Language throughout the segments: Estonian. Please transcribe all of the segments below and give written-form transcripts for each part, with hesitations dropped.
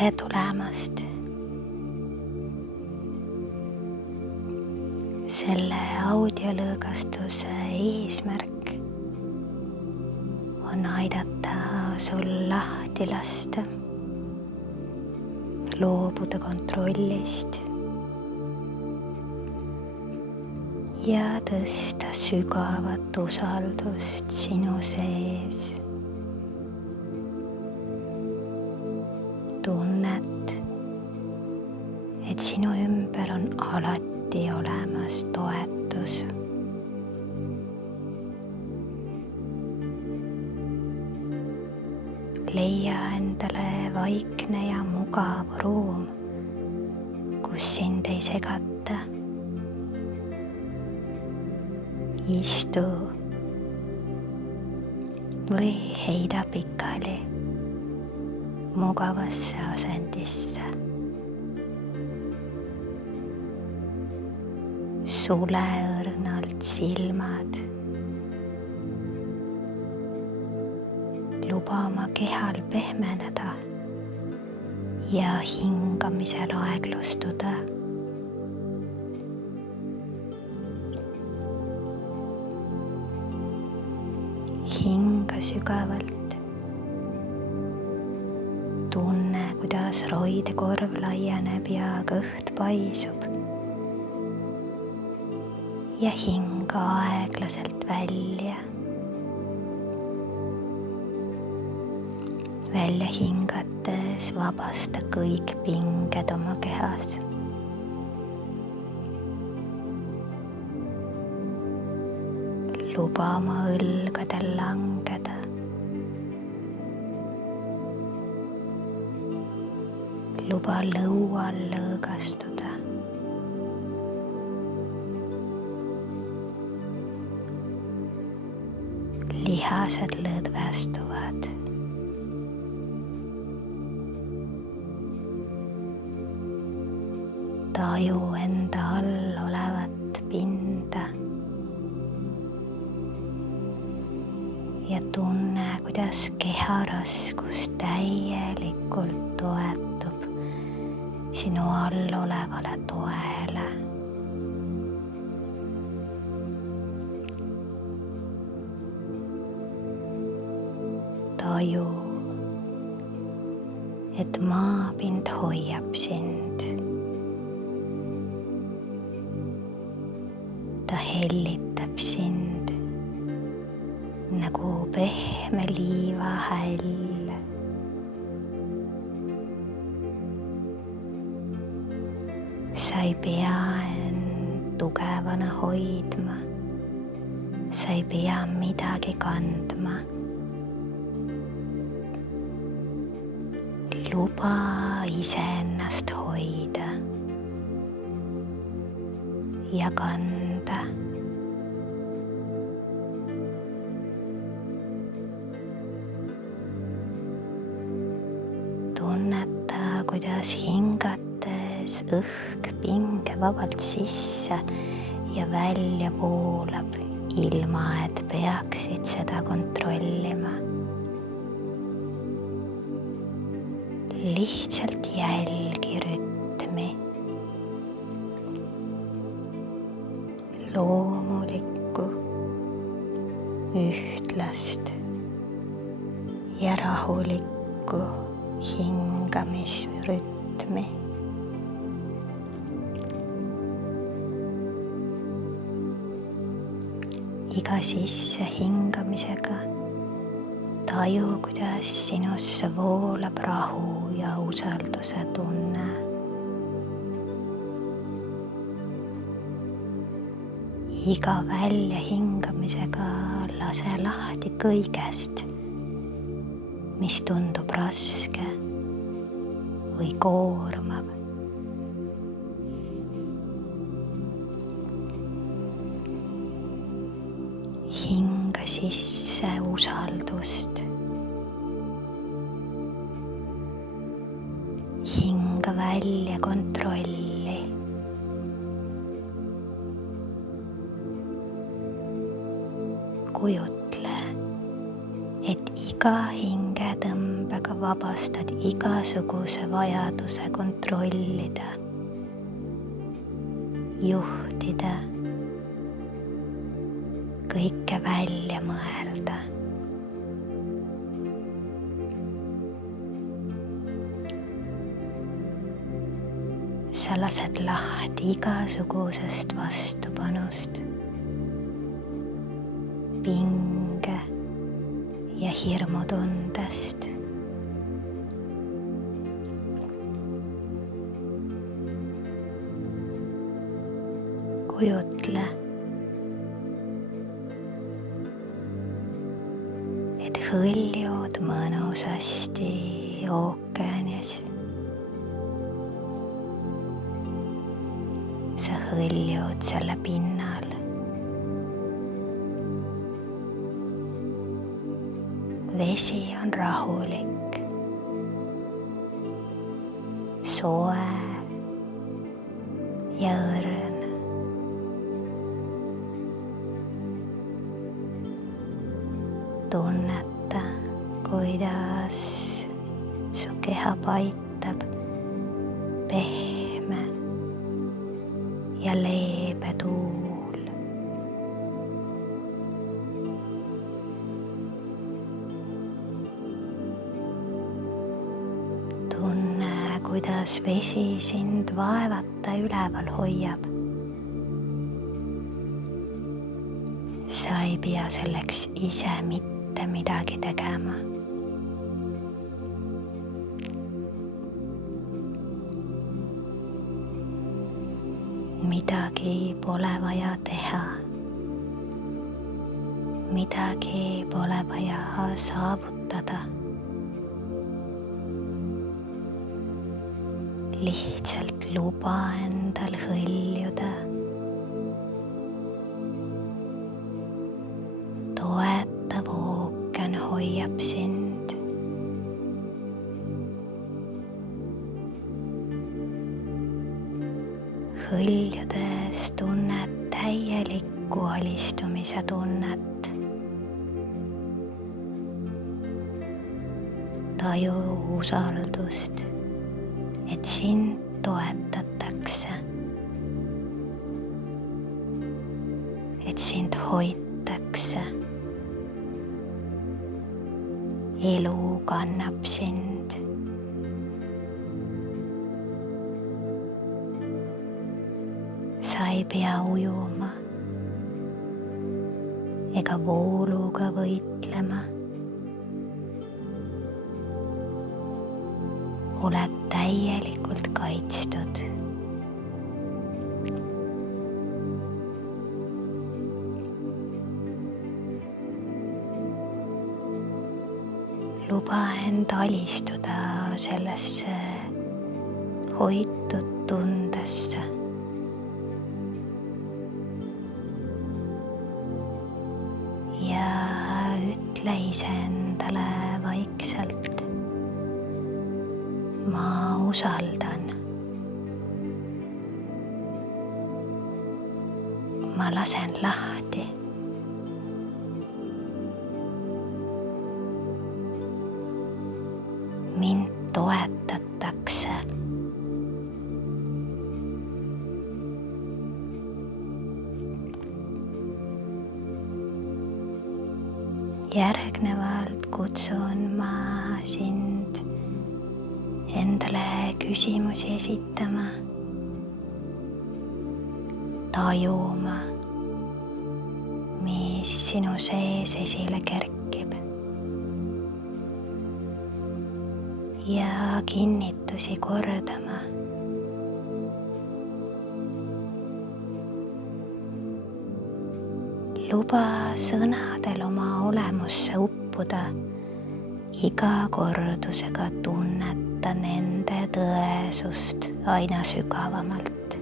tere tulemast! Selle audiolõõgastuse eesmärk on aidata sul lahti lasta, loobuda kontrollist ja tõsta sügavat usaldust sinu sees. Tunnet, et sinu ümber on alati olemas toetus. Leia endale vaikne ja mugav ruum, kus sind ei segata. Istu või heida pikali mugavasse asendisse. Sule õrnalt silmad. Luba oma kehal pehmeneda ja hingamisel aeglustuda. Hinga sügavalt. Tunne, kuidas roidekorv laieneb ja kõht paisub. Ja hinga aeglaselt välja. Välja hingates vabasta kõik pinged oma kehas. Luba oma õlgadel langeda. Luba lõual lõõgastuda. Lihased lõdvestuvad. Taju enda all olevat pinda. Ja tunne, kuidas keharaskus täielikult toetub sinu all olevale toele. Taju, et maapind hoiab sind. Ta hellitab sind nagu pehme liivahäll. Sa ei pea end tugevana hoidma. Sa ei pea midagi kandma. Luba iseennast hoida ja kanda. Tunneta, kuidas hingates õhk pingevabalt sisse ja välja voolab, ilma et peaksid seda kontrollima. Lihtsalt jälgi rütmi. Loomulikku, ühtlast ja rahulikku hingamisrütmi. Iga sisse hingamisega taju, kuidas sinusse voolab rahu ja usalduse tunne. Iga välja hingamisega lase lahti kõigest, mis tundub raske või koormav. Hinga sisse usaldust. Hinga välja kontrolli. Kujutle, et iga hingetõmbega vabastad igasuguse vajaduse kontrollida, juhtida, kõike välja mõelda. Sa lased lahti igasugusest vastupanust, pinge ja hirmutundest. Kujutle, et hõljud mõnusasti ookeanis. Sa hõljud selle pinnal. Vesi on rahulik, soe ja õrn. Tunneta, kuidas su keha paitab pehme ja leebe tuul. Tunne, kuidas vesi sind vaevata üleval hoiab. Sa ei pea selleks ise mitte midagi tegema. Midagi pole vaja teha. Midagi pole vaja saavutada. Lihtsalt luba endal hõljuda. Toetav ookean hoiab sind. Hõljudes tunned täielikku alistumise tunnet. Taju usaldust, et sind toetatakse, et sind hoitakse. Elu kannab sind. Sa ei pea ujuma ega vooluga võitlema. Oled täielikult kaitstud. Luba end alistuda sellesse hoitud tundesse. Ja ütle iseendale vaikselt: ma usaldan. Ma lasen lahti. Mind toetatakse. Järgnevalt kutsun ma sind endale küsimusi esitama, tajuma, mis sinu sees esile kerkib, ja kinnitusi kordama. Luba sõnadel oma olemusse uppuda. Iga kordusega tunneta nende tõesust aina sügavamalt.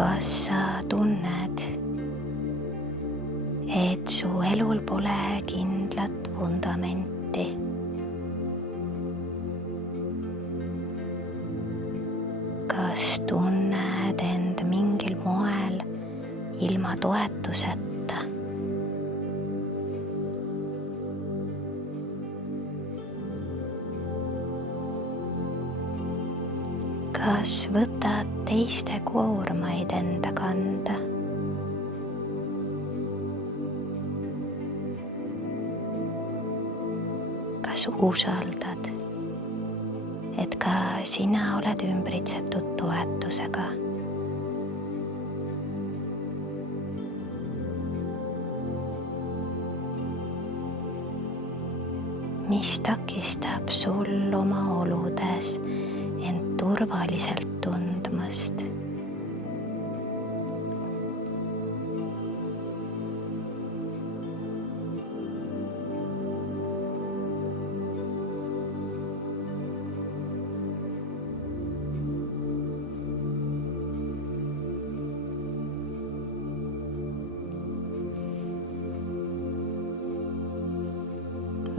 Kas sa tunned, et su elul pole kindlat vundamenti? kas tunned end mingil moel ilma toetuseta? Kas võtad teiste koormaid enda kanda? Kas usaldad, et ka sina oled ümbritsetud toetusega? Mis takistab sul oma oludes end turvaliselt tundmast?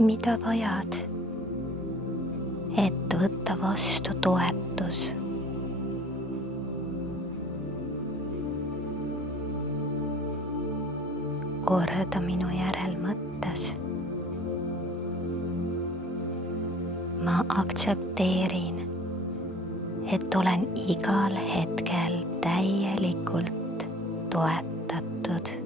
Mida vajad, et võtta vastu toetus? Korda minu järel mõttes. Ma aktsepteerin, et olen igal hetkel täielikult toetatud.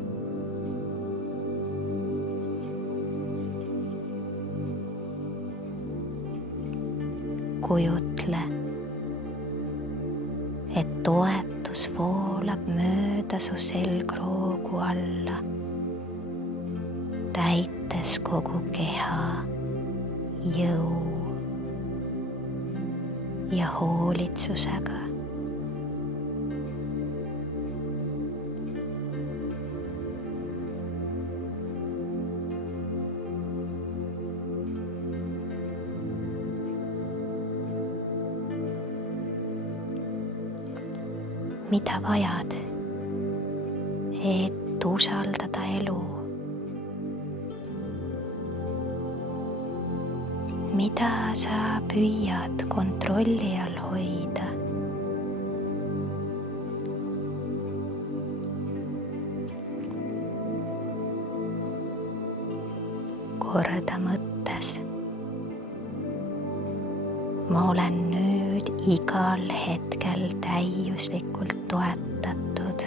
Kujutle, et toetus voolab mööda su selgroogu alla, täites kogu keha jõu ja hoolitsusega. Mida vajad, et usaldada elu? Mida sa püüad kontrolli all hoida? Korda mõttes. Ma olen nüüd igal hetkel täiuslikult toetatud.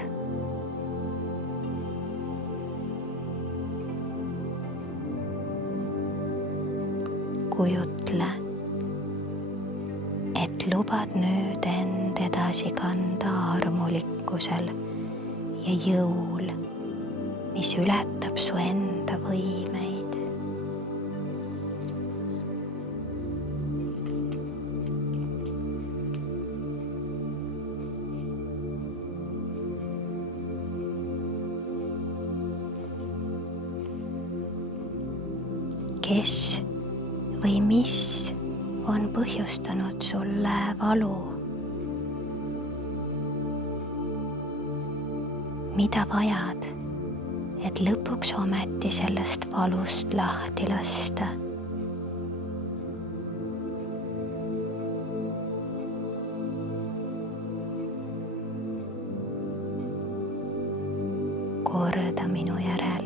Kujutle, et lubad nüüd end edasi kanda armulikkusel ja jõul, mis ületab su enda võimeid. Kes või mis on põhjustanud sulle valu? Mida vajad, et lõpuks ometi sellest valust lahti lasta? Korda minu järel.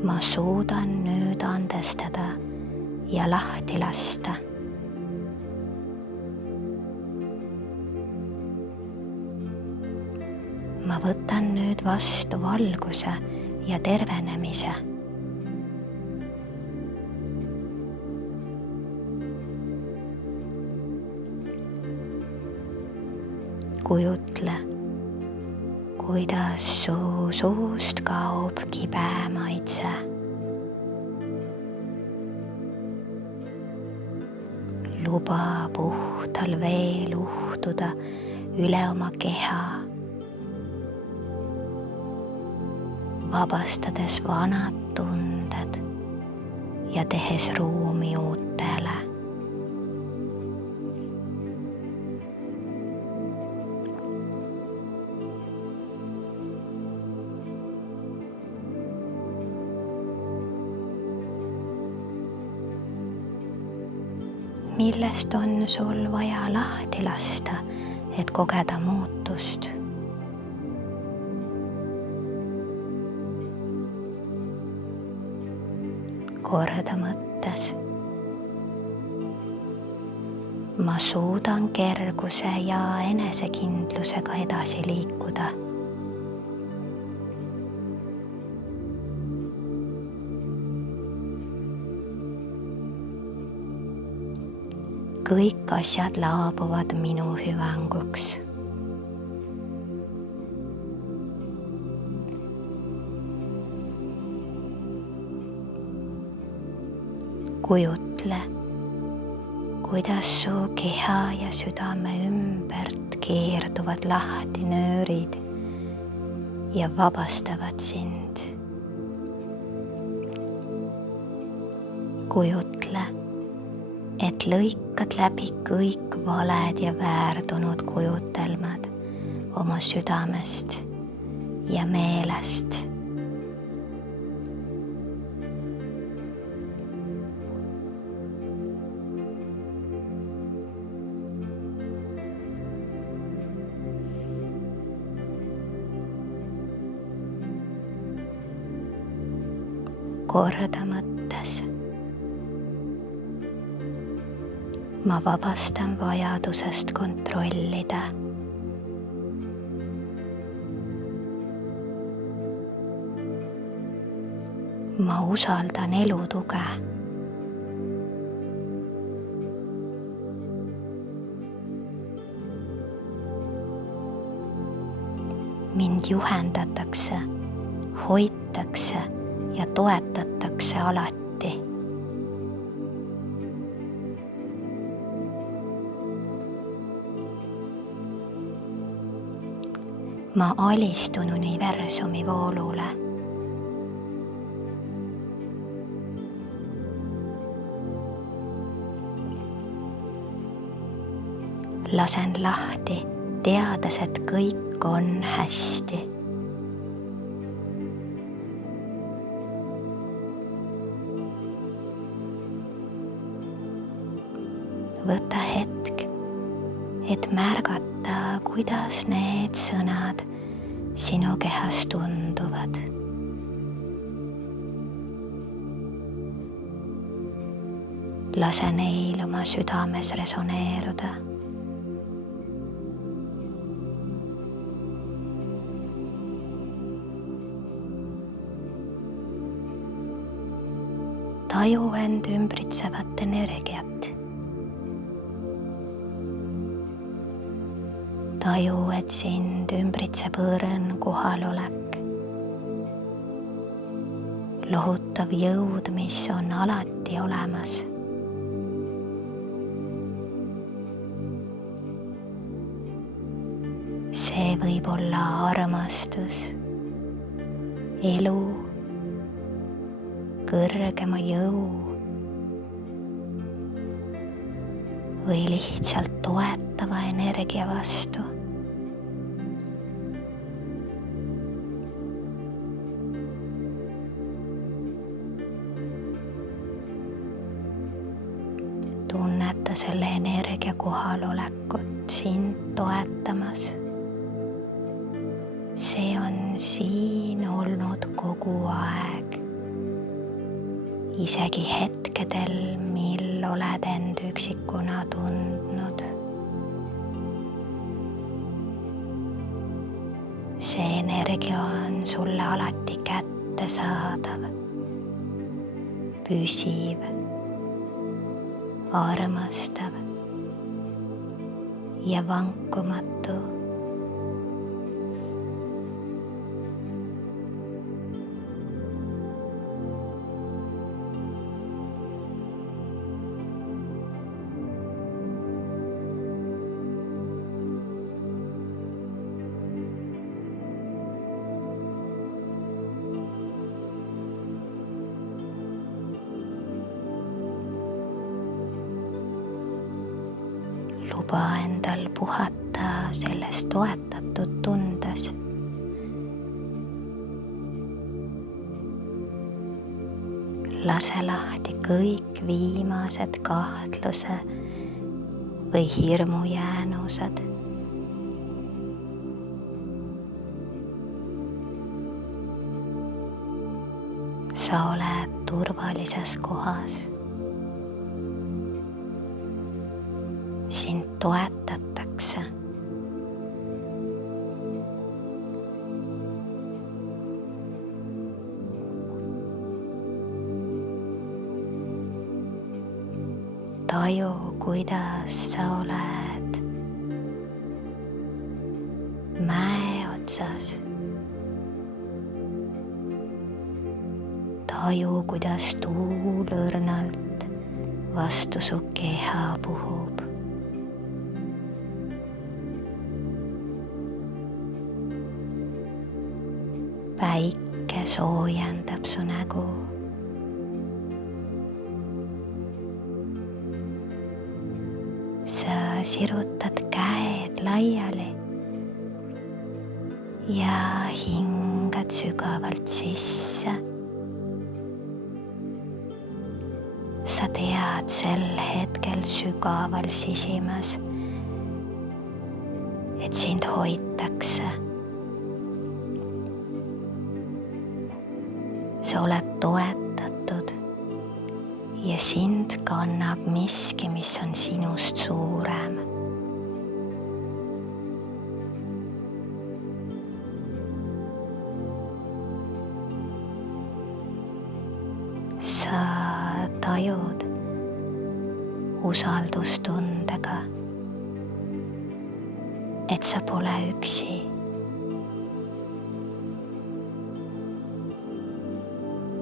Ma suudan nüüd andestada ja lahti lasta. Ma võtan nüüd vastu valguse ja tervenemise. Kujutle, kuidas su suust kaob kibe maitse. Luba puhtal veel uhtuda üle oma keha, vabastades vanad tunded ja tehes ruumi uutele. millest on sul vaja lahti lasta, et kogeda muutust. korda mõttes. Ma suudan kerguse ja enesekindlusega edasi liikuda. kõik asjad laabuvad minu hüvanguks. kujutle, kuidas su keha ja südame ümbert keerduvad lahti nöörid ja vabastavad sind. kujutle, et lõikad läbi kõik valed ja väärdunud kujutelmad oma südamest ja meelest. korda mõttes. Ma vabastan vajadusest kontrollida. Ma usaldan elu tuge. Mind juhendatakse, hoitakse ja toetatakse alati. Ma alistun universumi voolule. Lasen lahti, teades, et kõik on hästi. Võta hetk, et märgata, kuidas need sõnad sinu kehas tunduvad. Lase neil oma südames resoneeruda. Taju end ümbritsevat energiat. Taju, et sind ümbritseb õrn kohalolek. Lohutav jõud, mis on alati olemas. See võib olla armastus, elu, kõrgema jõu või lihtsalt toetava energia vastu. Tunneta selle energia kohalolekut sind toetamas. See on siin olnud kogu aeg. Isegi hetkedel, mil oled end üksikuna tundnud. See energia on sulle alati kättesaadav, püsiv, armastav ja vankumatu. Luba endal puhata selles toetatud tundes. Lase lahti kõik viimased kahtluse või hirmujäänused. Sa oled turvalises kohas. Sind toetatakse. Taju, kuidas sa oled mäe otsas. Taju, kuidas tuul õrnalt vastu su keha puhub. Päike soojendab su nägu. Sa sirutad käed laiali ja hingad sügavalt sisse. Sa tead sel hetkel sügaval sisimas, et sind hoitakse. Sa oled toetatud ja sind kannab miski, mis on sinust suurem. Sa tajud usaldustundega, et sa pole üksi.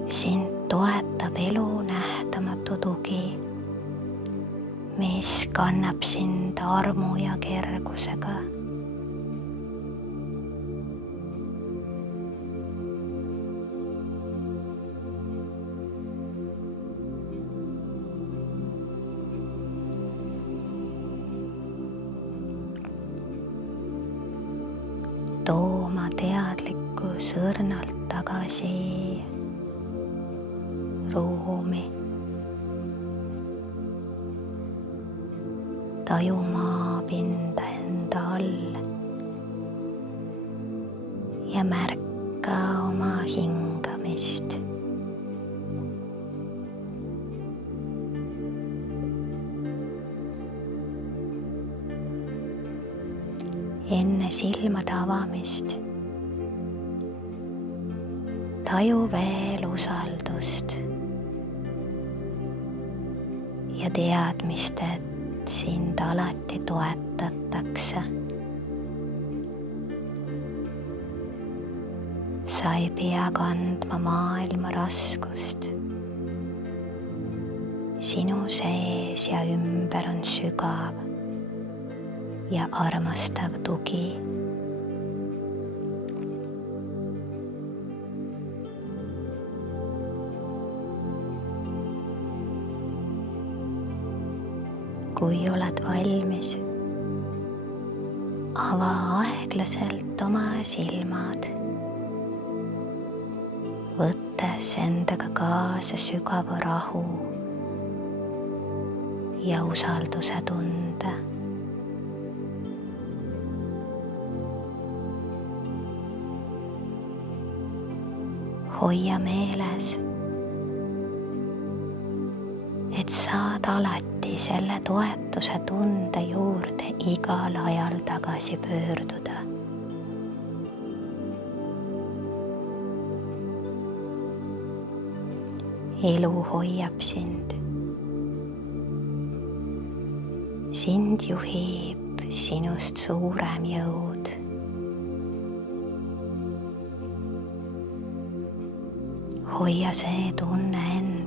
Sind toetab elu nähtamatu tugi, mis kannab sind armu ja kergusega. Too oma teadlikkus õrnalt tagasi ruumi. Taju maapinda enda all ja märka oma hingamist. Enne silmade avamist taju veel usaldust ja teadmist, et sind alati toetatakse. Sa ei pea kandma maailma raskust. Sinu sees ja ümber on sügav ja armastav tugi. Kui oled valmis, ava aeglaselt oma silmad, võttes endaga kaasa sügava rahu ja usalduse tunde. Hoia meeles, et saad alati selle toetuse tunde juurde igal ajal tagasi pöörduda. Elu hoiab sind. Sind juhib sinust suurem jõud. Hoia see tunne enda